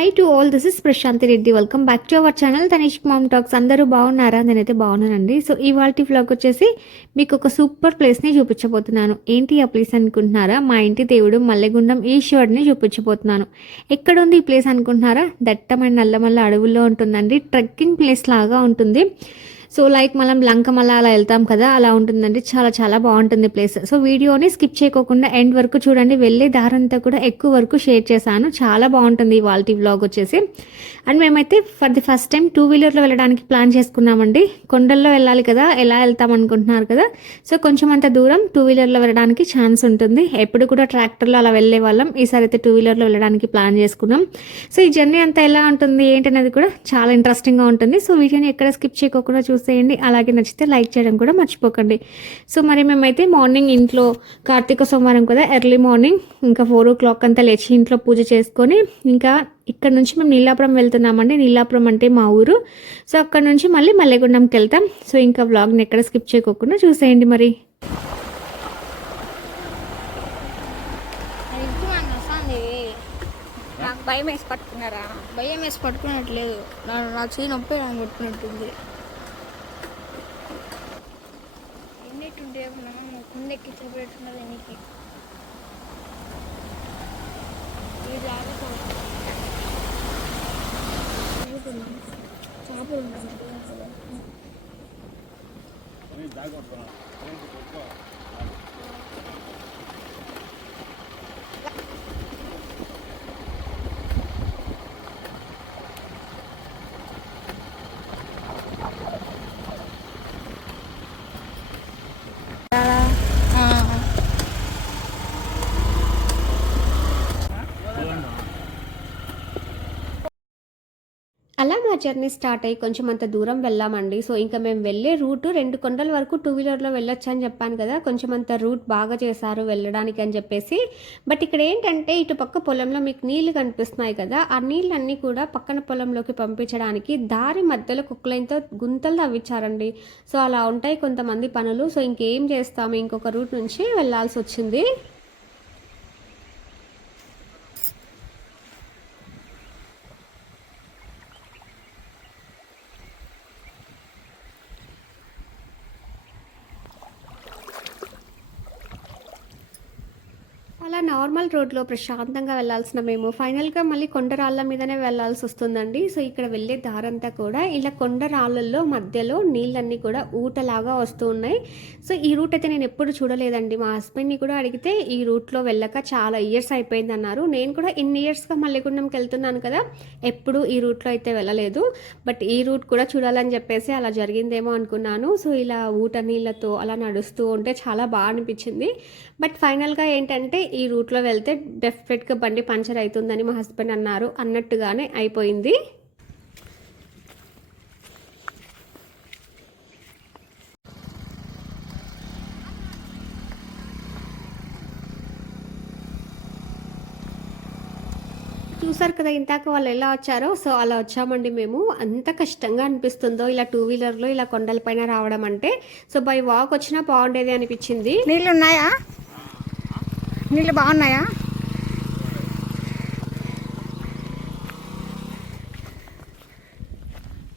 Hi to all this is Prashanthi Reddy welcome back to our channel Tanish mom talks అందరూ బాగున్నారా? నేనైతే బాగున్నానండి. So ఇవాళ vlog వచ్చేసి మీకు ఒక సూపర్ ప్లేస్ని చూపించబోతున్నాను. ఏంటి ఆ ప్లేస్ అనుకుంటున్నారా? మా ఇంటి దేవుడు మల్లెగుండం ఈశ్వరుడిని చూపించబోతున్నాను. ఎక్కడ ఉంది ఈ ప్లేస్ అనుకుంటున్నారా? దట్టమైన నల్లమల్ల అడవుల్లో ఉంటుందండి. ట్రెక్కింగ్ ప్లేస్ లాగా ఉంటుంది. సో లైక్ మనం లంకమల్ల అలా వెళ్తాం కదా అలా ఉంటుందండి. చాలా చాలా బాగుంటుంది ప్లేస్ సో వీడియోని స్కిప్ చేయకోకుండా ఎండ్ వరకు చూడండి. వెళ్ళే దారంతా కూడా ఎక్కువ వరకు షేర్ చేశాను. చాలా బాగుంటుంది ఈ వ్లాగ్ వచ్చేసి. అండ్ మేమైతే for the first time two వీలర్లో వెళ్ళడానికి ప్లాన్ చేసుకున్నామండి. కొండల్లో వెళ్ళాలి కదా ఎలా వెళ్తాం అనుకుంటున్నారు కదా. సో కొంచెం అంత దూరం టూ వీలర్లో వెళ్ళడానికి ఛాన్స్ ఉంటుంది. ఎప్పుడు కూడా ట్రాక్టర్లో అలా వెళ్ళే వాళ్ళం. ఈసారి అయితే టూ వీలర్లో వెళ్ళడానికి ప్లాన్ చేసుకున్నాం. సో ఈ జర్నీ అంతా ఎలా ఉంటుంది ఏంటనేది కూడా చాలా ఇంట్రెస్టింగ్గా ఉంటుంది. సో వీడియోని ఎక్కడ స్కిప్ చేయకోకుండా చూసేయండి. అలాగే నచ్చితే లైక్ చేయడం కూడా మర్చిపోకండి. సో మరి మేమైతే మార్నింగ్ ఇంట్లో కార్తీక సోమవారం కదా ఎర్లీ మార్నింగ్ ఇంకా ఫోర్ ఓ క్లాక్ అంతా లేచి ఇంట్లో పూజ చేసుకొని ఇంకా ఇక్కడ నుంచి మేము నీలాపురం వెళ్తున్నామండి. నీలాపురం అంటే మా ఊరు. సో అక్కడ నుంచి మళ్ళీ మల్లెగుండంకి వెళ్తాం. సో ఇంకా వ్లాగ్ని ఎక్కడ స్కిప్ చేయకోకుండా చూసేయండి మరి. నాకు భయం వేసి పట్టుకున్నారా? భయం వేసి పట్టుకున్నట్లేదు. నా నా చేయి నొప్పి నాకు పట్టుకున్నట్టుంది. కుండ ఎక్కి చూపెట్టున్నది నీకు? ఈ జాగ్రత్త చేపలు ఉన్నాయి అలా మా జర్నీ స్టార్ట్ అయ్యి కొంచెం అంత దూరం వెళ్ళామండి. సో ఇంకా మేము వెళ్ళే రూట్ రెండు కొండల వరకు టూ వీలర్లో వెళ్ళొచ్చు అని చెప్పాను కదా కొంచెం అంత రూట్ బాగా చేశారు వెళ్ళడానికి అని చెప్పేసి. బట్ ఇక్కడ ఏంటంటే ఇటు పక్క పొలంలో మీకు నీళ్ళు కనిపిస్తున్నాయి కదా ఆ నీళ్ళన్నీ కూడా పక్కన పొలంలోకి పంపించడానికి దారి మధ్యలో కుక్కలైన్తో గుంతలు తవ్వించారండి. సో అలా ఉంటాయి కొంతమంది పనులు. సో ఇంకేం చేస్తాము ఇంకొక రూట్ నుంచి వెళ్ళాల్సి వచ్చింది. నార్మల్ రోడ్లో ప్రశాంతంగా వెళ్ళాల్సిన మేము. ఫైనల్గా మళ్ళీ కొండరాళ్ళ మీదనే వెళ్ళాల్సి వస్తుందండి. సో ఇక్కడ వెళ్ళే దారంతా కూడా ఇలా కొండరాళ్ళల్లో మధ్యలో నీళ్ళన్నీ కూడా ఊటలాగా వస్తూ ఉన్నాయి. సో ఈ రూట్ అయితే నేను ఎప్పుడు చూడలేదండి. మా హస్బెండ్ని కూడా అడిగితే ఈ రూట్లో వెళ్ళక చాలా ఇయర్స్ అయిపోయింది అన్నారు నేను కూడా ఇన్ని ఇయర్స్గా మల్లిగుండంకి వెళ్తున్నాను కదా ఎప్పుడు ఈ రూట్లో అయితే వెళ్ళలేదు. బట్ ఈ రూట్ కూడా చూడాలని చెప్పేసి అలా జరిగిందేమో అనుకున్నాను. సో ఇలా ఊట నీళ్ళతో అలా నడుస్తూ ఉంటే చాలా బాగా అనిపించింది. బట్ ఫైనల్గా ఏంటంటే ఈ రూట్లో వెళ్తే డెఫినెట్గా బండి పంచర్ అవుతుందని మా హస్బెండ్ అన్నారు. అన్నట్టుగానే అయిపోయింది. చూసారు కదా ఇంతాక వాళ్ళు ఎలా వచ్చారో సో అలా వచ్చామండి మేము. అంత కష్టంగా అనిపిస్తుందో ఇలా టూ వీలర్లో ఇలా కొండలపైన రావడం అంటే సో బై వాక్ వచ్చినా బాగుండేది అనిపించింది. నీళ్ళు ఉన్నాయా నీళ్ళు బాగున్నాయా?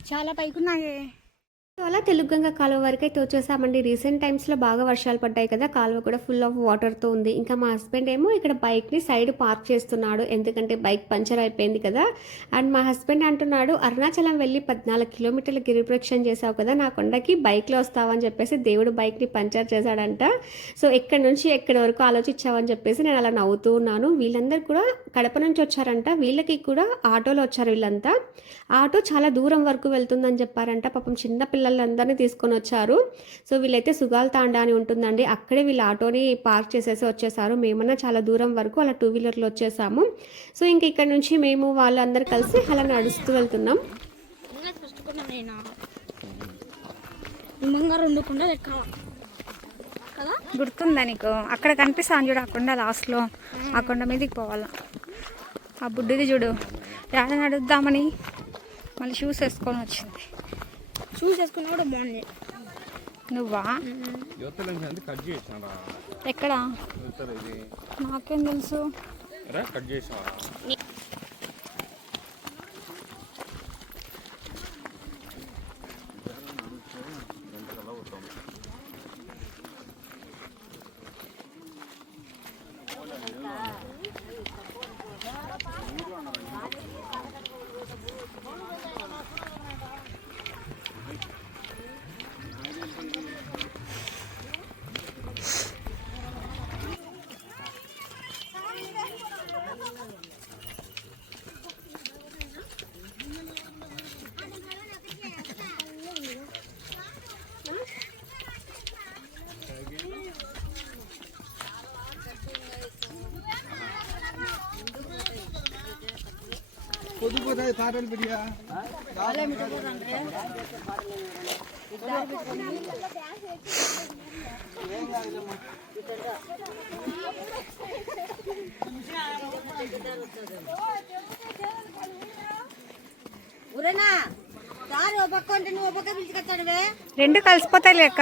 చాలా పైకున్నాయే అలా తెలుగంగ కాలువ వరకు అయితే వచ్చేసామండి రీసెంట్ టైమ్స్లో బాగా వర్షాలు పడ్డాయి కదా కాలువ కూడా ఫుల్ ఆఫ్ వాటర్తో ఉంది. ఇంకా మా హస్బెండ్ ఏమో ఇక్కడ బైక్ని సైడ్ పార్క్ చేస్తున్నాడు. ఎందుకంటే బైక్ పంచర్ అయిపోయింది కదా. అండ్ మా హస్బెండ్ అంటున్నాడు అరుణాచలం వెళ్ళి పద్నాలుగు కిలోమీటర్ల గిరిప్రక్షణ చేసావు కదా నా కొండకి బైక్లో వస్తావని చెప్పేసి దేవుడు బైక్ని పంచర్ చేశాడంట. సో ఎక్కడి నుంచి ఎక్కడి వరకు ఆలోచించావని చెప్పేసి నేను అలా నవ్వుతూ ఉన్నాను. వీళ్ళందరూ కూడా కడప నుంచి వచ్చారంట. వీళ్ళకి కూడా ఆటోలో వచ్చారు వీళ్ళంతా. ఆటో చాలా దూరం వరకు వెళ్తుందని చెప్పారంట. పాపం చిన్న పిల్లలందరినీ తీసుకొని వచ్చారు. సో వీళ్ళైతే సుగాల్ తాండా అని ఉంటుందండి. అక్కడే వీళ్ళు ఆటోని పార్క్ చేసేసి వచ్చేసారు. మేమన్నా చాలా దూరం వరకు అలా టూ వీలర్లో వచ్చేసాము. సో ఇంక ఇక్కడ నుంచి మేము వాళ్ళందరూ కలిసి అలా నడుస్తూ వెళ్తున్నాం. గుర్తుందా నీకు? అక్కడ కనిపిస్తాను చూడు ఆ కొండ లాస్ట్లో. ఆ కొండ మీదకి పోవాలా? ఆ బుడ్డిది చూడు. ఏడ నడుద్దామని మళ్ళీ షూస్ వేసుకొని వచ్చింది. చూసి చేసుకున్నా కూడా బాగుంది నువ్వా ఎక్కడ? నాకేం తెలుసు. కట్ రెండు కలిసిపోతాయి లేక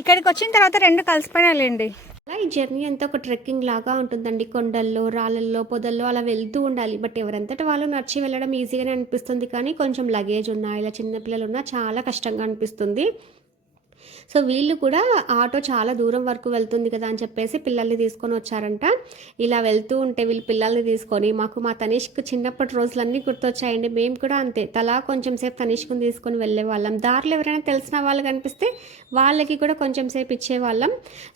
ఇక్కడికి వచ్చిన తర్వాత రెండు కలిసిపోయినాలేండి అలా ఈ జర్నీ అంతా ఒక ట్రెక్కింగ్ లాగా ఉంటుందండి. కొండల్లో రాళ్ళల్లో పొదల్లో అలా వెళ్తూ ఉండాలి. బట్ ఎవరంతట వాళ్ళు నడిచి వెళ్ళడం ఈజీగానే అనిపిస్తుంది. కానీ కొంచెం లగేజ్ ఉన్నా ఇలా చిన్నపిల్లలు ఉన్నా చాలా కష్టంగా అనిపిస్తుంది. సో వీళ్ళు కూడా ఆటో చాలా దూరం వరకు వెళ్తుంది కదా అని చెప్పేసి పిల్లల్ని తీసుకొని వచ్చారంట. ఇలా వెళ్తూ ఉంటే వీళ్ళు పిల్లల్ని తీసుకొని మాకు మా తనిష్క్ చిన్నప్పటి రోజులన్నీ గుర్తొచ్చాయండి. మేము కూడా అంతే తలా కొంచెం సేపు తనిష్కుని తీసుకొని వెళ్ళే వాళ్ళం. దారిలో ఎవరైనా తెలిసిన వాళ్ళు కనిపిస్తే వాళ్ళకి కూడా కొంచెం సేపు ఇచ్చేవాళ్ళం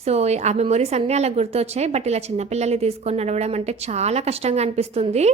సో ఆ మెమొరీస్ అన్నీ అలా గుర్తొచ్చాయి. బట్ ఇలా చిన్నపిల్లల్ని తీసుకొని నడవడం అంటే చాలా కష్టంగా అనిపిస్తుంది.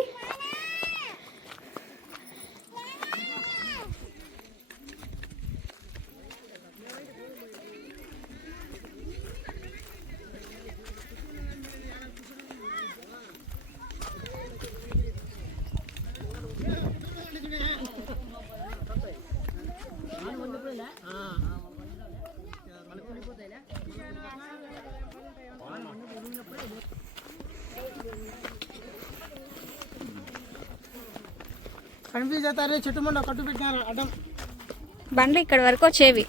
చెట్టు మండ కట్టు పెట్టినారు. అడ్డం. బండ్లు ఇక్కడ వరకు వచ్చేవి.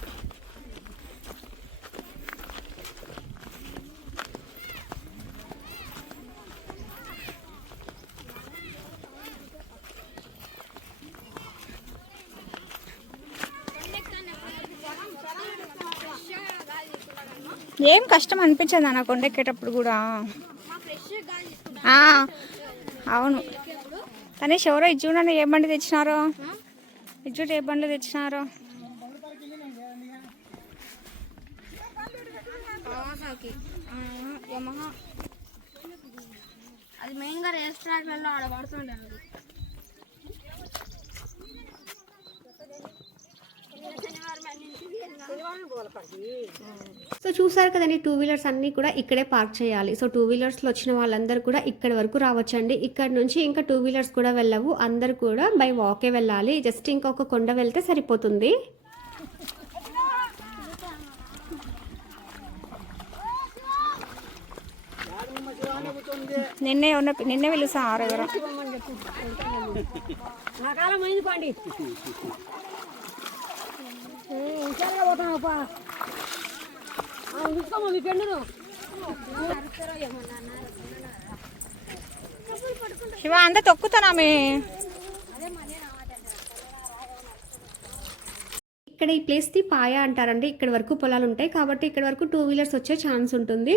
ఏం కష్టం అనిపించదు అన్న కొండెక్కేటప్పుడు కూడా. అవును. తనేష్ ఎవరో ఇది చూడండి ఏ బండి తెచ్చినారో? ఇది చూడు ఏ బండ్లు తెచ్చినారో? సో చూసారు కదండి టూ వీలర్స్ అన్నీ కూడా ఇక్కడే పార్క్ చేయాలి. సో టూ వీలర్స్లో వచ్చిన వాళ్ళందరూ కూడా ఇక్కడ వరకు రావచ్చండి. ఇక్కడ నుంచి ఇంకా టూ వీలర్స్ కూడా వెళ్ళవు. అందరు కూడా బై వాకే వెళ్ళాలి. జస్ట్ ఇంకొక కొండ వెళ్తే సరిపోతుంది. నిన్నే ఉన్న నిన్నే ఆరు ఎవరో. నా కాలం అయింది చూసుకోమా మీ శివ అంతా తొక్కుతానామే ఇక్కడ ఈ ప్లేస్ది పాయ అంటారండి. ఇక్కడ వరకు పొలాలు ఉంటాయి. కాబట్టి ఇక్కడ వరకు టూ వీలర్స్ వచ్చే ఛాన్స్ ఉంటుంది.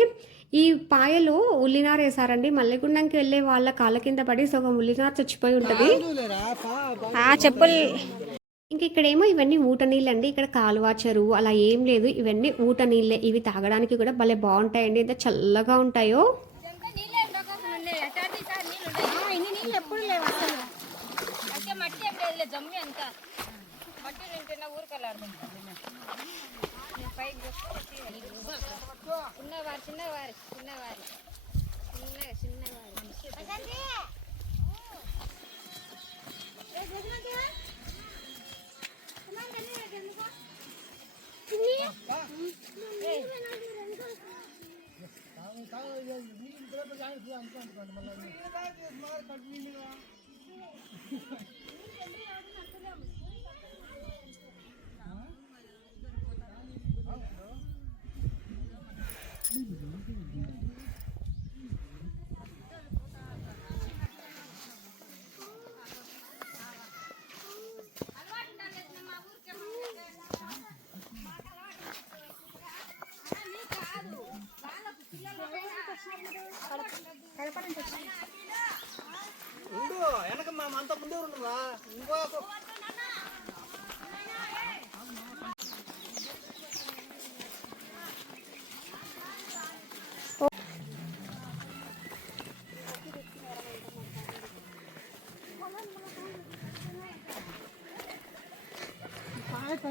ఈ పాయలో ఉల్లినార వేసారండి. మల్లెగుండంకి వెళ్ళే వాళ్ళ కాళ్ళ కింద పడి సగం ఉల్లినార చచ్చిపోయి ఉంటుంది. ఆ చెప్పులు. ఇంక ఇక్కడేమో ఇవన్నీ ఊట నీళ్ళు అండి ఇక్కడ కాలువ చెరువు అలా ఏం లేదు. ఇవన్నీ ఊట నీళ్ళే. ఇవి తాగడానికి కూడా భలే బాగుంటాయండి. ఎంత చల్లగా ఉంటాయో. చిన్నవారు చిన్నవారు చిన్నవారు. చిన్నగా చిన్నవారు. Terima kasih telah menonton!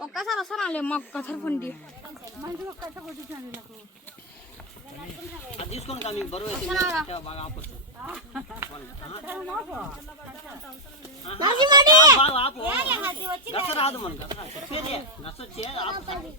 ఒక్కసారి వస్తాను ఒక్కసారి పండి అది తీసుకొని కా మీకు బరువు అయితే బాగా ఆపొచ్చు బాగా ఆపు గస రాదు మన గస రాదు. చెప్పేదే గస వచ్చే ఆపుతుంది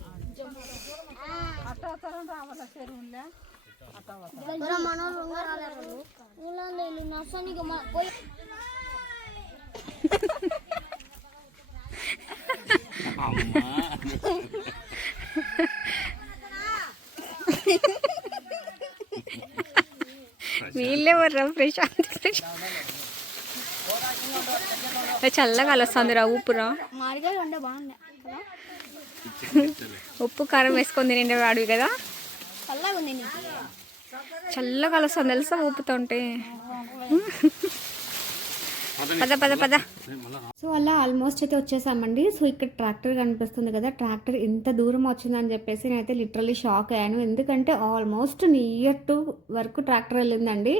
వీళ్ళే వర్రా ప్రశాంత్ ప్రశాంత్. చల్లగా వస్తుంది రా ఊపురా ఉప్పు కారం వేసుకొని తినే వాడివి కదా? చల్లగా వస్తుంది తెలుసా ఊపుతుంటే? పద పద పద. సో అలా ఆల్మోస్ట్ అయితే వచ్చేసామండి. సో ఇక్కడ ట్రాక్టర్ కనిపిస్తుంది కదా ట్రాక్టర్ ఇంత దూరం వచ్చిందని చెప్పేసి నేనైతే లిటరలీ షాక్ అయ్యాను. ఎందుకంటే ఆల్మోస్ట్ నియర్ టు వరకు ట్రాక్టర్ వెళ్ళిందండి.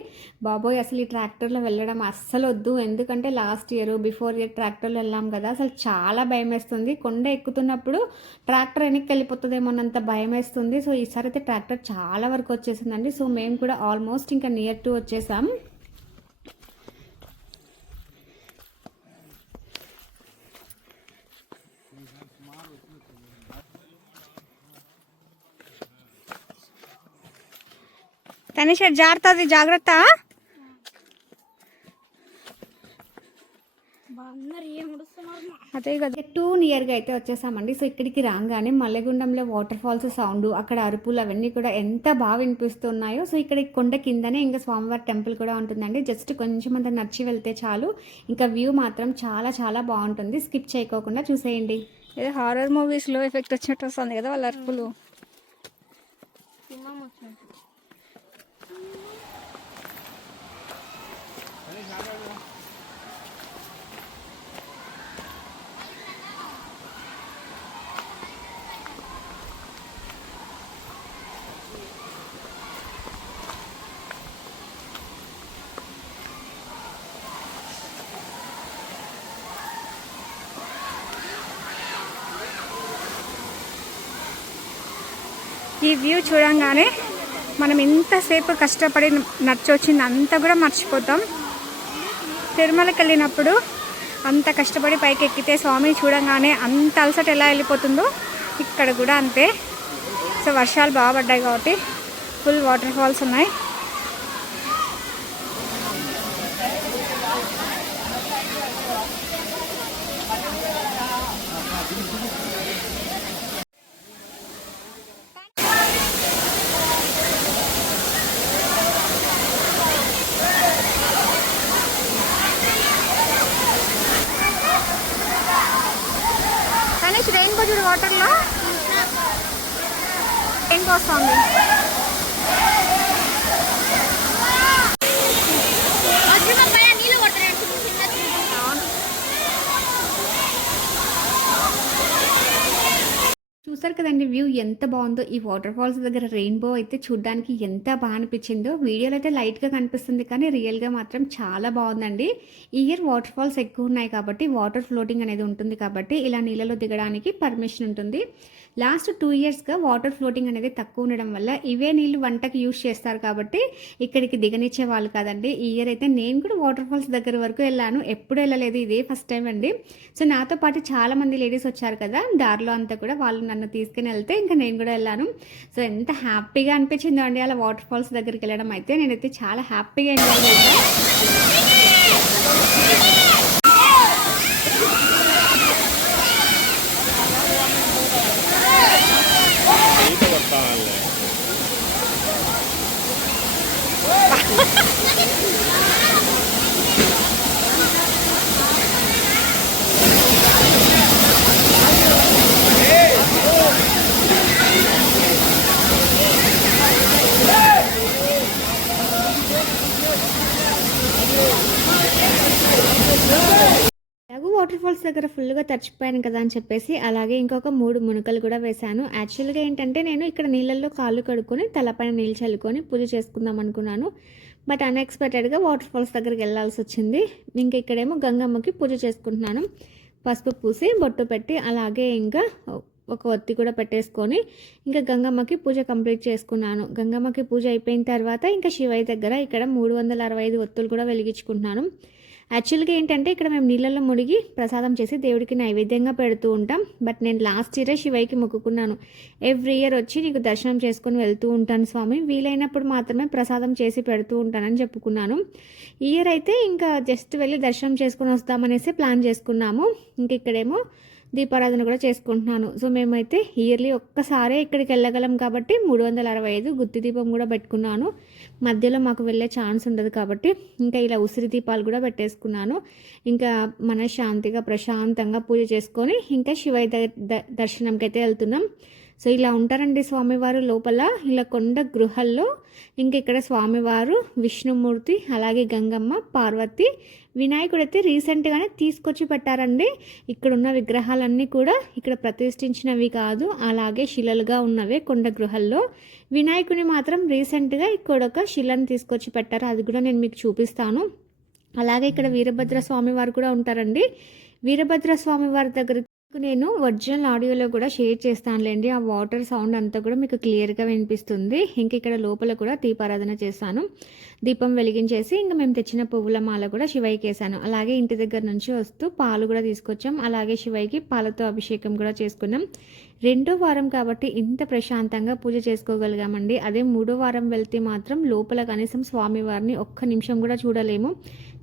బాబోయ్ అసలు ఈ ట్రాక్టర్లో వెళ్ళడం అస్సలు వద్దు. ఎందుకంటే లాస్ట్ ఇయర్ బిఫోర్ ఇయర్ ట్రాక్టర్లో వెళ్ళాం కదా అసలు చాలా భయం వేస్తుంది. కొండ ఎక్కుతున్నప్పుడు ట్రాక్టర్ వెనక్కి వెళ్ళిపోతుందేమోనంత భయం వేస్తుంది. సో ఈసారి అయితే ట్రాక్టర్ చాలా వరకు వచ్చేసిందండి. సో మేము కూడా ఆల్మోస్ట్ ఇంకా నియర్ టు వచ్చేసాం. తనిష జాగ్రత్త. అది జాగ్రత్త అదే కదా. టూ నియర్గా అయితే వచ్చేసామండి. సో ఇక్కడికి రాగానే మల్లెగుండంలో వాటర్ ఫాల్స్ సౌండ్ అక్కడ అరుపులు అవన్నీ కూడా ఎంత బాగా వినిపిస్తున్నాయో. సో ఇక్కడ కొండ కిందనే ఇంకా స్వామివారి టెంపుల్ కూడా ఉంటుందండి. జస్ట్ కొంచెం అంత నడిచి వెళ్తే చాలు. ఇంకా వ్యూ మాత్రం చాలా చాలా బాగుంటుంది. స్కిప్ చేయకోకుండా చూసేయండి. ఏదో హారర్ మూవీస్లో ఎఫెక్ట్ వచ్చినట్టు వస్తుంది కదా వాళ్ళ అరుపులు. ఈ వ్యూ చూడంగానే మనం ఎంతసేపు కష్టపడి నడిచొచ్చింది అంతా కూడా మర్చిపోతాం. తిరుమలకి వెళ్ళినప్పుడు అంత కష్టపడి పైకి ఎక్కితే స్వామి చూడంగానే అంత అలసట ఎలా వెళ్ళిపోతుందో ఇక్కడ కూడా అంతే. సో వర్షాలు బాగా పడ్డాయి కాబట్టి ఫుల్ వాటర్ ఫాల్స్ ఉన్నాయి కానీ రెయిన్బో చూడు వాటర్లో రెయిన్బో వస్తుంది నీళ్ళు కొట్టలేదు చూస్తారు కదండి వ్యూ ఎంత బాగుందో. ఈ వాటర్ ఫాల్స్ దగ్గర రెయిన్బో అయితే చూడడానికి ఎంత బాగా అనిపించిందో. వీడియోలో అయితే లైట్గా కనిపిస్తుంది కానీ రియల్గా మాత్రం చాలా బాగుందండి. ఈ ఇయర్ వాటర్ ఫాల్స్ ఎక్కువ ఉన్నాయి కాబట్టి వాటర్ ఫ్లోటింగ్ అనేది ఉంటుంది కాబట్టి ఇలా నీళ్ళలో దిగడానికి పర్మిషన్ ఉంటుంది. లాస్ట్ టూ ఇయర్స్గా వాటర్ ఫ్లోటింగ్ అనేది తక్కువ ఉండడం వల్ల ఇవే నీళ్ళు వంటకి యూజ్ చేస్తారు కాబట్టి ఇక్కడికి దిగనిచ్చే వాళ్ళు కాదండి. ఈ ఇయర్ అయితే నేను కూడా వాటర్ ఫాల్స్ దగ్గర వరకు వెళ్ళాను. ఎప్పుడు వెళ్ళలేదు. ఇదే ఫస్ట్ టైం అండి. సో నాతో పాటు చాలా మంది లేడీస్ వచ్చారు కదా దారిలో అంతా కూడా వాళ్ళు నన్ను తీసుకుని వెళ్తే ఇంకా నేను కూడా వెళ్ళాను. సో ఎంత హ్యాపీగా అనిపించిందో అండి అలా వాటర్ ఫాల్స్ దగ్గరికి వెళ్ళడం అయితే. నేనైతే చాలా హ్యాపీగా ఎంజాయ్ చేశాను. వాటర్ ఫాల్స్ దగ్గర ఫుల్గా తడిచిపోయాను కదా అని చెప్పేసి అలాగే ఇంకొక మూడు మునకలు కూడా వేశాను. యాక్చువల్గా ఏంటంటే నేను ఇక్కడ నీళ్ళల్లో కాళ్ళు కడుక్కొని తలపైన నీళ్ళు చల్లుకొని పూజ చేసుకుందాం అనుకున్నాను. బట్ అన్ఎక్స్పెక్టెడ్గా వాటర్ ఫాల్స్ దగ్గరికి వెళ్ళాల్సి వచ్చింది. ఇంకా ఇక్కడేమో గంగమ్మకి పూజ చేసుకుంటున్నాను. పసుపు పూసి బొట్టు పెట్టి అలాగే ఇంకా ఒక ఒత్తి కూడా పెట్టేసుకొని ఇంకా గంగమ్మకి పూజ కంప్లీట్ చేసుకున్నాను. గంగమ్మకి పూజ అయిపోయిన తర్వాత ఇంకా శివయ్య దగ్గర ఇక్కడ మూడు వందల అరవై ఐదు ఒత్తులు కూడా వెలిగించుకుంటున్నాను. యాక్చువల్గా ఏంటంటే ఇక్కడ మేము నీళ్ళల్లో మునిగి ప్రసాదం చేసి దేవుడికి నైవేద్యంగా పెడుతూ ఉంటాం. బట్ నేను లాస్ట్ ఇయరే శివయ్యకి మొక్కుకున్నాను. ఎవ్రీ ఇయర్ వచ్చి నీకు దర్శనం చేసుకొని వెళ్తూ ఉంటాను స్వామి. వీలైనప్పుడు మాత్రమే ప్రసాదం చేసి పెడుతూ ఉంటానని చెప్పుకున్నాను. ఇయర్ అయితే ఇంకా జస్ట్ వెళ్ళి దర్శనం చేసుకొని వస్తామనేసి ప్లాన్ చేసుకున్నాము. ఇంక ఇక్కడేమో దీపారాధన కూడా చేసుకుంటున్నాను. సో మేమైతే ఇయర్లీ ఒక్కసారే ఇక్కడికి వెళ్ళగలం కాబట్టి మూడు వందల అరవై ఐదు గుత్తి దీపం కూడా పెట్టుకున్నాను. మధ్యలో మాకు వెళ్ళే ఛాన్స్ ఉండదు కాబట్టి ఇంకా ఇలా ఉసిరి దీపాలు కూడా పెట్టేసుకున్నాను. ఇంకా మనశ్శాంతిగా ప్రశాంతంగా పూజ చేసుకొని ఇంకా శివయ్య ద- దర్శనంకి అయితే వెళ్తున్నాం. సో ఇలా ఉంటారండి స్వామివారు లోపల. ఇలా కొండ గృహల్లో ఇంక ఇక్కడ స్వామివారు విష్ణుమూర్తి అలాగే గంగమ్మ పార్వతి వినాయకుడు అయితే రీసెంట్గానే తీసుకొచ్చి పెట్టారండి. ఇక్కడ ఉన్న విగ్రహాలన్నీ కూడా ఇక్కడ ప్రతిష్ఠించినవి కాదు అలాగే శిలలుగా ఉన్నవే కొండ గృహల్లో. వినాయకుని మాత్రం రీసెంట్గా ఇక్కడ ఒక శిలను తీసుకొచ్చి పెట్టారు అది కూడా నేను మీకు చూపిస్తాను. అలాగే ఇక్కడ వీరభద్ర స్వామి వారు కూడా ఉంటారండి. వీరభద్ర స్వామి వారి దగ్గర నేను ఒరిజినల్ ఆడియోలో కూడా షేర్ చేస్తానులేండి. ఆ వాటర్ సౌండ్ అంతా కూడా మీకు క్లియర్గా వినిపిస్తుంది. ఇంక ఇక్కడ లోపల కూడా దీపారాధన చేస్తాను. దీపం వెలిగించేసి ఇంకా మేము తెచ్చిన పువ్వుల మాల కూడా శివయ్యకి వేసాను. అలాగే ఇంటి దగ్గర నుంచి వస్తూ పాలు కూడా తీసుకొచ్చాం. అలాగే శివయ్యకి పాలతో అభిషేకం కూడా చేసుకున్నాం. రెండో వారం కాబట్టి ఇంత ప్రశాంతంగా పూజ చేసుకోగలిగామండి. అదే మూడో వారం వెళ్తే మాత్రం లోపల కనీసం స్వామివారిని ఒక్క నిమిషం కూడా చూడలేము.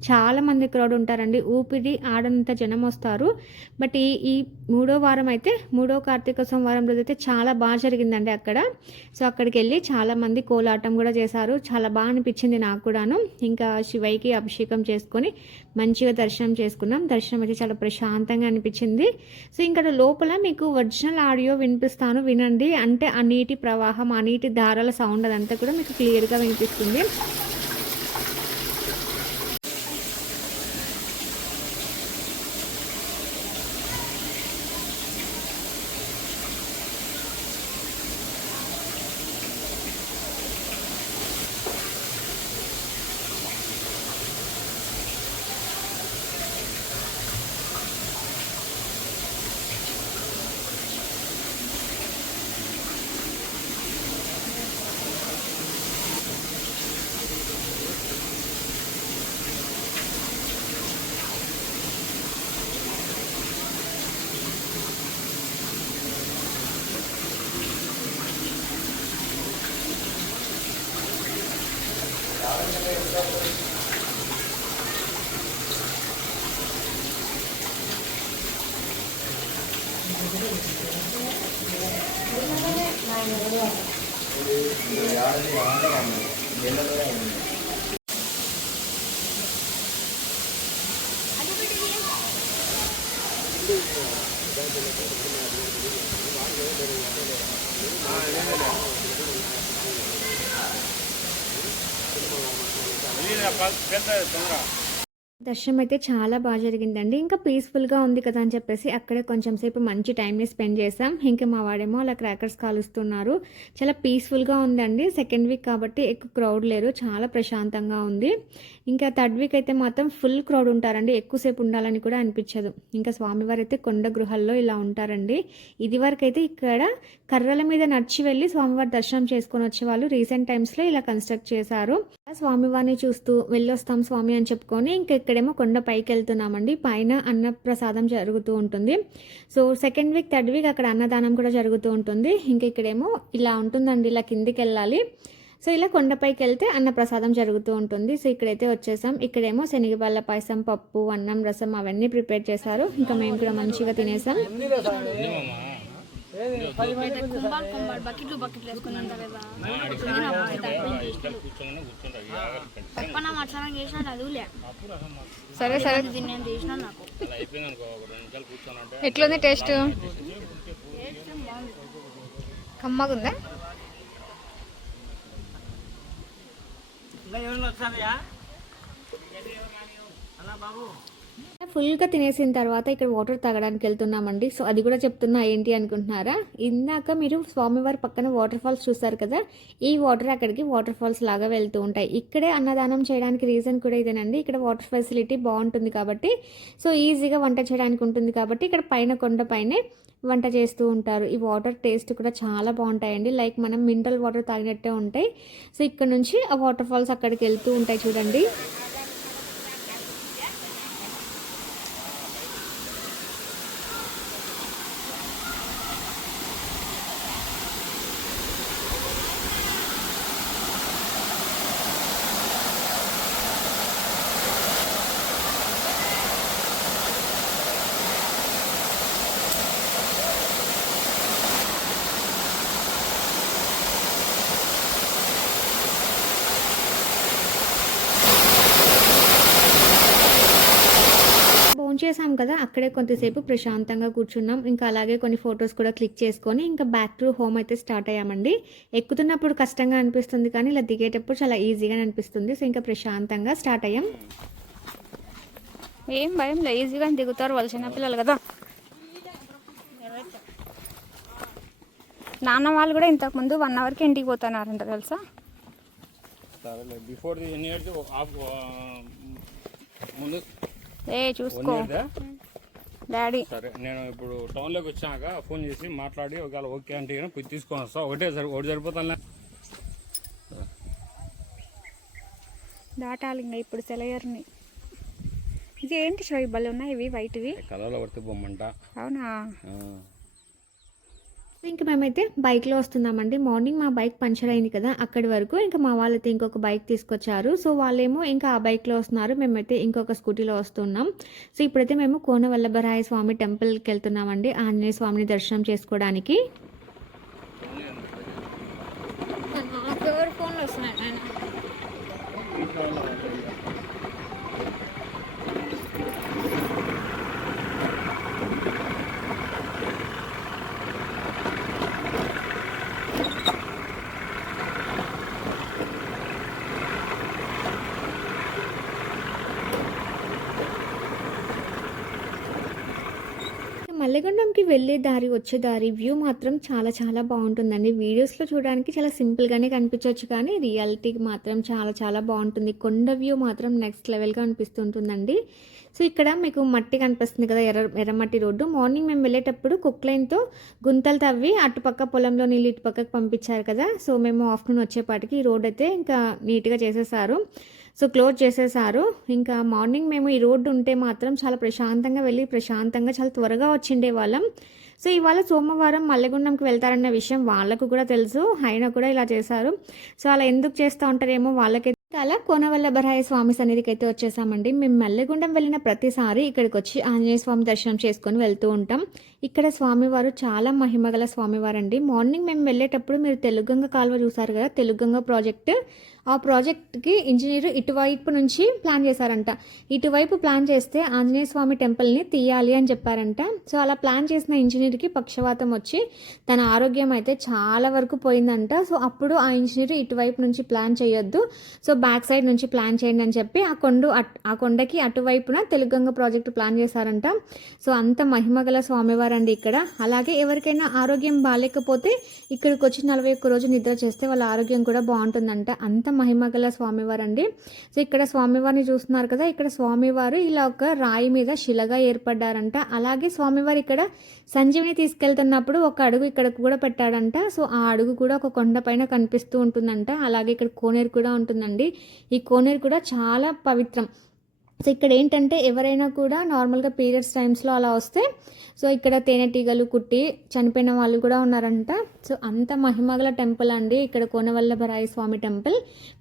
చాలామంది క్రౌడ్ ఉంటారండి. ఊపిరి ఆడనంత జనం వస్తారు. బట్ ఈ ఈ మూడో వారం అయితే మూడో కార్తీక సోమవారం రోజు అయితే చాలా బాగా జరిగిందండి అక్కడ. సో అక్కడికి వెళ్ళి చాలామంది కోలాటం కూడా చేశారు. చాలా బాగా అనిపించింది నాకు కూడాను. ఇంకా శివయ్యకి అభిషేకం చేసుకొని మంచిగా దర్శనం చేసుకున్నాం. దర్శనం అయితే చాలా ప్రశాంతంగా అనిపించింది. సో ఇంకా లోపల మీకు ఒరిజినల్ ఆడియో వినిపిస్తాను వినండి. అంటే ఆ నీటి ప్రవాహం ఆ నీటి ధారల సౌండ్ అదంతా కూడా మీకు క్లియర్గా వినిపిస్తుంది. 现在等会儿 దర్శనం అయితే చాలా బాగా జరిగిందండి. ఇంకా పీస్ఫుల్గా ఉంది కదా అని చెప్పేసి అక్కడే కొంచెం సేపు మంచి టైంని స్పెండ్ చేసాం ఇంకా మా వాడేమో అలా క్రాకర్స్ కాలుస్తున్నారు. చాలా పీస్ఫుల్గా ఉందండి. సెకండ్ వీక్ కాబట్టి ఎక్కువ క్రౌడ్ లేరు. చాలా ప్రశాంతంగా ఉంది. ఇంకా థర్డ్ వీక్ అయితే మాత్రం ఫుల్ క్రౌడ్ ఉంటారండి. ఎక్కువసేపు ఉండాలని కూడా అనిపించదు. ఇంకా స్వామివారు అయితే కొండ గృహాల్లో ఇలా ఉంటారండి. ఇది వరకు అయితే ఇక్కడ కర్రల మీద నడిచి వెళ్ళి స్వామివారి దర్శనం చేసుకొని వచ్చేవాళ్ళు రీసెంట్ టైమ్స్లో ఇలా కన్స్ట్రక్ట్ చేశారు. స్వామివారిని చూస్తూ వెళ్ళొస్తాం స్వామి అని చెప్పుకొని ఇంకా ఇక్కడేమో కొండ పైకి వెళ్తున్నామండి పైన అన్న ప్రసాదం జరుగుతూ ఉంటుంది. So second week third week అక్కడ అన్నదానం కూడా జరుగుతూ ఉంటుంది. ఇంకా ఇక్కడేమో ఇలా ఉంటుందండి. ఇలా కిందికి వెళ్ళాలి సో ఇలా కొండపైకి వెళ్తే అన్న ప్రసాదం జరుగుతూ ఉంటుంది. సో ఇక్కడైతే వచ్చేసాం. ఇక్కడేమో శనగపల్ల పాయసం పప్పు అన్నం రసం అవన్నీ ప్రిపేర్ చేశారు. ఇంకా మేము కూడా మంచిగా తినేసాం. కుంభాలు కుంభాలు బకెట్లు బకెట్లు వేసుకుని కదా పప్పన మసాలా చేసిన చదువులే సరే సరే నేను చేసిన నాకు ఎట్లుంది టేస్ట్ కమ్మగుందా ఇంకా బాబు. ఫుల్గా తినేసిన తర్వాత ఇక్కడ వాటర్ తాగడానికి వెళ్తున్నామండి. సో అది కూడా చెప్తున్నా ఏంటి అనుకుంటున్నారా? ఇందాక మీరు స్వామివారి పక్కన వాటర్ ఫాల్స్ చూస్తారు కదా? ఈ వాటర్ అక్కడికి వాటర్ ఫాల్స్ లాగా వెళ్తూ ఉంటాయి. ఇక్కడే అన్నదానం చేయడానికి రీజన్ కూడా ఇదేనండి. ఇక్కడ వాటర్ ఫెసిలిటీ బాగుంటుంది కాబట్టి సో ఈజీగా వంట చేయడానికి ఉంటుంది కాబట్టి ఇక్కడ పైన కొండ పైనే వంట చేస్తూ ఉంటారు. ఈ వాటర్ టేస్ట్ కూడా చాలా బాగుంటాయండి. లైక్ మనం మినరల్ వాటర్ తాగినట్టే ఉంటాయి. సో ఇక్కడ నుంచి ఆ వాటర్ ఫాల్స్ అక్కడికి వెళ్తూ ఉంటాయి చూడండి చేసాం కదా అక్కడే కొంతసేపు ప్రశాంతంగా కూర్చున్నాం. ఇంకా అలాగే కొన్ని ఫొటోస్ కూడా క్లిక్ చేసుకొని ఇంకా బ్యాక్ టు హోమ్ అయితే స్టార్ట్ అయ్యామండి. ఎక్కుతున్నప్పుడు కష్టంగా అనిపిస్తుంది కానీ ఇలా దిగేటప్పుడు చాలా ఈజీగా అనిపిస్తుంది. సో ఇంకా ప్రశాంతంగా స్టార్ట్ అయ్యాం. ఏం భయం లే ఈజీగా దిగుతారు వాళ్ళు చిన్నపిల్లలు కదా. నాన్న వాళ్ళు కూడా ఇంతకుముందు వన్ అవర్కి ఇంటికి పోతున్నారంట తెలుసా? బిఫోర్ ఇయర్స్ ఆఫ్ ముందు ఏ చూసుకో. డాడీ సరే నేను ఇప్పుడు టౌన్లోకి వచ్చాక ఫోన్ చేసి మాట్లాడి ఒకవేళ ఓకే అంటే పోయి తీసుకొని వస్తా. ఒకటే సరి ఒకటి సరిపోతాను దాటాలి ఇంకా ఇప్పుడు సెలయర్ని. ఇది ఏంటి షో బలు ఉన్నాయి ఇవి వైట్వి? కలర్లో పడితే బొమ్మంట. అవునా. ఇంకా మేమైతే బైక్లో వస్తున్నామండి. మార్నింగ్ మా బైక్ పంచర్ అయింది కదా అక్కడి వరకు ఇంకా మా వాళ్ళైతే ఇంకొక బైక్ తీసుకొచ్చారు. సో వాళ్ళేమో ఇంకా ఆ బైక్లో వస్తున్నారు. మేమైతే ఇంకొక స్కూటీలో వస్తున్నాం. సో ఇప్పుడైతే మేము కోనవల్లభరాయ స్వామి టెంపుల్కి వెళ్తున్నామండి. ఆంజనేయ స్వామిని దర్శనం చేసుకోవడానికి. ఫోన్లు వస్తున్నాయి ఆయన వెళ్ళే దారి వచ్చే దారి వ్యూ మాత్రం చాలా చాలా బాగుంటుందండి. వీడియోస్లో చూడడానికి చాలా సింపుల్గానే కనిపించవచ్చు కానీ రియాలిటీకి మాత్రం చాలా చాలా బాగుంటుంది. కొండ వ్యూ మాత్రం నెక్స్ట్ లెవెల్గా అనిపిస్తుంటుందండి. సో ఇక్కడ మీకు మట్టి కనిపిస్తుంది కదా ఎర్ర ఎర్రమట్టి రోడ్డు. మార్నింగ్ మేము వెళ్ళేటప్పుడు కుక్లైన్తో గుంతలు తవ్వి అటుపక్క పొలంలో నీళ్ళు ఇటు పక్కకు పంపించారు కదా. సో మేము ఆఫ్టర్నూన్ వచ్చేపాటికి ఈ రోడ్ అయితే ఇంకా నీట్గా చేసేసారు. సో క్లోజ్ చేసేసారు. ఇంకా మార్నింగ్ మేము ఈ రోడ్డు ఉంటే మాత్రం చాలా ప్రశాంతంగా వెళ్ళి ప్రశాంతంగా చాలా త్వరగా వచ్చిండే వాళ్ళం సో ఇవాళ సోమవారం మల్లెగుండంకి వెళ్తారన్న విషయం వాళ్ళకు కూడా తెలుసు. ఆయన కూడా ఇలా చేశారు. సో అలా ఎందుకు చేస్తూ ఉంటారేమో వాళ్ళకైతే అలా కోనవల్లభరాయ స్వామి సన్నిధికి అయితే వచ్చేసామండి. మేము మల్లెగుండం వెళ్ళిన ప్రతిసారి ఇక్కడికి వచ్చి ఆంజనేయ స్వామి దర్శనం చేసుకొని వెళ్తూ ఉంటాం. ఇక్కడ స్వామివారు చాలా మహిమగల స్వామివారండి. మార్నింగ్ మేము వెళ్ళేటప్పుడు మీరు తెలుగంగ కాలువ చూసారు కదా తెలుగంగ ప్రాజెక్ట్. ఆ ప్రాజెక్ట్కి ఇంజనీర్ ఇటువైపు నుంచి ప్లాన్ చేశారంట. ఇటువైపు ప్లాన్ చేస్తే ఆంజనేయ స్వామి టెంపుల్ని తీయాలి అని చెప్పారంట. సో అలా ప్లాన్ చేసిన ఇంజనీర్కి పక్షవాతం వచ్చి తన ఆరోగ్యం అయితే చాలా వరకు పోయిందంట. సో అప్పుడు ఆ ఇంజనీర్ ఇటువైపు నుంచి ప్లాన్ చేయొద్దు. సో బ్యాక్ సైడ్ నుంచి ప్లాన్ చేయండి అని చెప్పి ఆ కొండ ఆ కొండకి అటువైపున తెలుగంగ ప్రాజెక్ట్ ప్లాన్ చేశారంట. సో అంత మహిమగల స్వామివారు అండి ఇక్కడ. అలాగే ఎవరికైనా ఆరోగ్యం బాగాలేకపోతే ఇక్కడికి వచ్చి నలభై ఒక్క రోజు నిద్ర చేస్తే వాళ్ళ ఆరోగ్యం కూడా బాగుంటుందంట. అంత మహిమగల స్వామివారు అండి సో ఇక్కడ స్వామివారిని చూస్తున్నారు కదా ఇక్కడ స్వామివారు ఇలా ఒక రాయి మీద శిలగా ఏర్పడ్డారంట. అలాగే స్వామివారు ఇక్కడ సంజీవిని తీసుకెళ్తున్నప్పుడు ఒక అడుగు ఇక్కడ కూడా పెట్టాడంట. సో ఆ అడుగు కూడా ఒక కొండ పైన కనిపిస్తూ ఉంటుందంట. అలాగే ఇక్కడ కోనేరు కూడా ఉంటుందండి. ఈ కోనేరు కూడా చాలా పవిత్రం. సో ఇక్కడ ఏంటంటే ఎవరైనా కూడా నార్మల్గా పీరియడ్స్ టైమ్స్లో అలా వస్తే సో ఇక్కడ తేనెటీగలు కుట్టి చనిపోయిన వాళ్ళు కూడా ఉన్నారంట. సో అంత మహిమగల టెంపుల్ అండి ఇక్కడ కోనవల్లభరాయ స్వామి టెంపుల్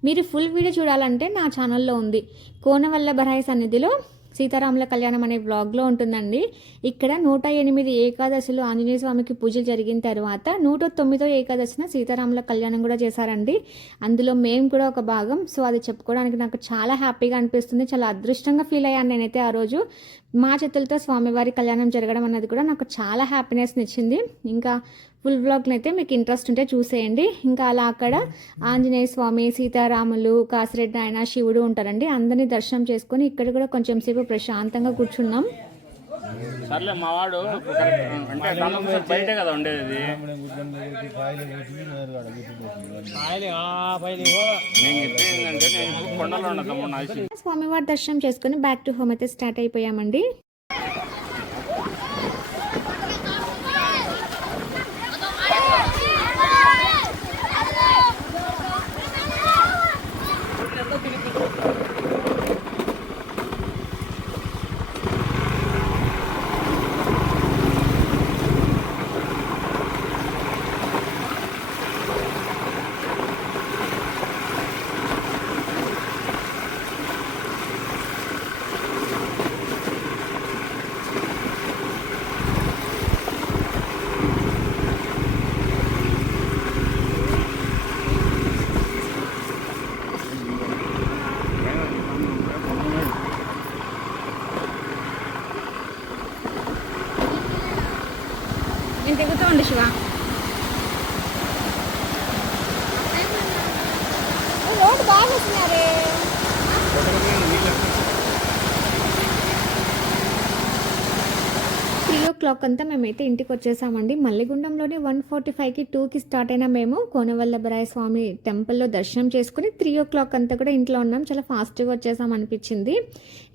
మీరు ఫుల్ వీడియో చూడాలంటే నా ఛానల్లో ఉంది. కోనవల్లభరాయ సన్నిధిలో సీతారాముల కళ్యాణం అనే బ్లాగ్లో ఉంటుందండి. ఇక్కడ నూట ఎనిమిది ఏకాదశిలో ఆంజనేయ స్వామికి పూజలు జరిగిన తర్వాత నూట తొమ్మిదో ఏకాదశిన సీతారాముల కళ్యాణం కూడా చేశారండి. అందులో మేము కూడా ఒక భాగం. సో అది చెప్పుకోవడానికి నాకు చాలా హ్యాపీగా అనిపిస్తుంది. చాలా అదృష్టంగా ఫీల్ అయ్యాను నేనైతే ఆ రోజు. మా చేతులతో స్వామివారి కళ్యాణం జరగడం అన్నది కూడా నాకు చాలా హ్యాపీనెస్ని ఇచ్చింది. ఇంకా ఫుల్ వ్లాగ్ని అయితే మీకు ఇంట్రెస్ట్ ఉంటే చూసేయండి. ఇంకా అలా అక్కడ ఆంజనేయ స్వామి సీతారాములు కాసిరెడ్డి ఆయన శివుడు ఉంటారండి. అందరినీ దర్శనం చేసుకొని ఇక్కడ కూడా కొంచెం సేపు ప్రశాంతంగా కూర్చున్నాం. సర్లే మా వాడు అంటే బయటే కదా ఉండేది. స్వామివారి దర్శనం చేసుకొని బ్యాక్ టు హోమ్ అయితే స్టార్ట్ అయిపోయామండి. അകത്തേക്ക് തോണ്ട് ശിവ? త్రీ అంతా మేమైతే ఇంటికి వచ్చేసామండి మల్లిగుండంలోని వన్ ఫార్టీ ఫైవ్కి టూకి స్టార్ట్ అయిన మేము కోనవల్లభరాయ స్వామి టెంపుల్లో దర్శనం చేసుకుని త్రీ ఓ క్లాక్ అంతా కూడా ఇంట్లో ఉన్నాం. చాలా ఫాస్ట్గా వచ్చేసాం అనిపించింది.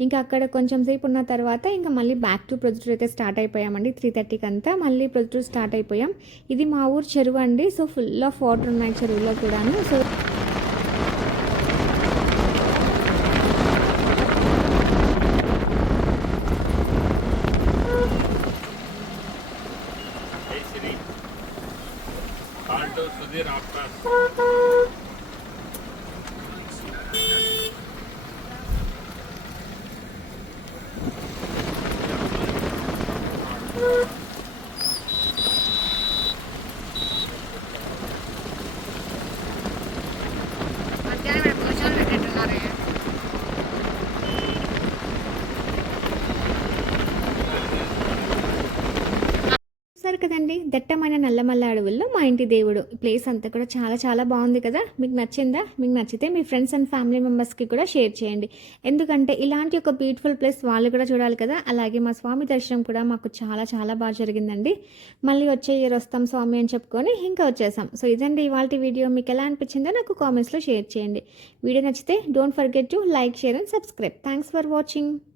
ఇంకా అక్కడ కొంచెం సేపు ఉన్న తర్వాత ఇంకా మళ్ళీ బ్యాక్ టు ప్రొజెక్టర్ అయితే స్టార్ట్ అయిపోయామండి. త్రీ థర్టీకి అంతా మళ్ళీ ప్రొజెక్టర్ స్టార్ట్ అయిపోయాం. ఇది మా ఊరు చెరువు అండి. సో ఫుల్ ఆఫ్ వాటర్ ఉన్నాయి చెరువులో కూడాను. సో fazer a దట్టమైన నల్లమల్ల అడవుల్లో మా ఇంటి దేవుడు. ప్లేస్ అంతా కూడా చాలా చాలా బాగుంది కదా? మీకు నచ్చిందా? మీకు నచ్చితే మీ ఫ్రెండ్స్ అండ్ ఫ్యామిలీ మెంబర్స్కి కూడా షేర్ చేయండి. ఎందుకంటే ఇలాంటి ఒక బ్యూటిఫుల్ ప్లేస్ వాళ్ళు కూడా చూడాలి కదా? అలాగే మా స్వామి దర్శనం కూడా మాకు చాలా చాలా బాగా జరిగిందండి. మళ్ళీ వచ్చే ఇయర్ వస్తాం స్వామి అని చెప్పుకొని ఇంకా వచ్చేసాం. సో ఇదండి ఇవాళ వీడియో మీకు ఎలా అనిపించిందో నాకు కామెంట్స్లో షేర్ చేయండి. వీడియో నచ్చితే don't forget to like share and subscribe thanks for watching